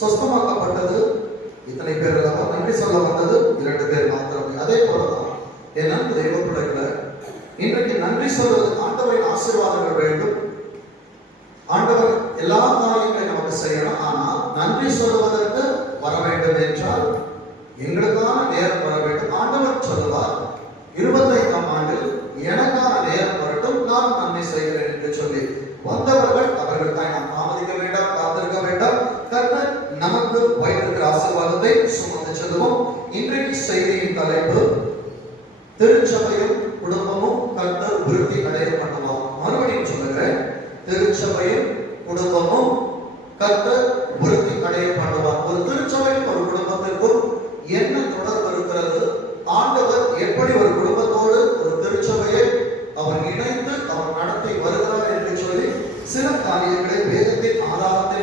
சொஸ்தமாக்கப்பட்டது. இத்தனை பேர் அல்லவா நன்றி சொல்ல வந்தது இரண்டு பேர் மாத்திரமே. அதே போலதான் என் அன்பு தெய்வ பிள்ளைகளை இன்றைக்கு நன்றி சொல்வதற்கு ஆண்டவரின் ஆசீர்வாதங்கள் வேண்டும். ஆண்டவர் எல்லா காரியங்களையும் நமக்கு செய்யணும். ஆனால் நன்றி சொல்வதற்கு வர வேண்டும் என்றால் எங்களுக்கான நேரம் வர வேண்டும். ஆண்டவர் சொல்லுவார் இருபத்தைந்தாம் ஆண்டில் எனக்கான நேரம் வரட்டும். நான் நன்மை செய்கிறேன் என்று சொல்லி வந்தவர் நமக்கு வாய்ந்திருக்கிற ஆசீர்வாதத்தை சுமந்து செல்வோம் இன்றைக்கு செய்தியின் தலைப்பு திருச்சபையும் குடும்பமும் கர்த்தர் விருத்தி அடைய பண்ணுவோம் மறுபடியும் சொல்லுகிறேன் திருச்சபையும் குடும்பமும் கர்த்தர் விருத்தி அடைய பண்ணுவார் ஒரு திருச்சபையும் ஒரு குடும்பத்திற்கும் என்ன தொடர்பு இருக்கிறது? ஆண்டவர் எப்படி ஒரு குடும்பத்தோடு ஒரு திருச்சபையை அவர் இணைந்து அவர் நடத்தி வருகிறார் என்று சொல்லி சில காரியங்களை வேதத்தின் ஆதாரத்தை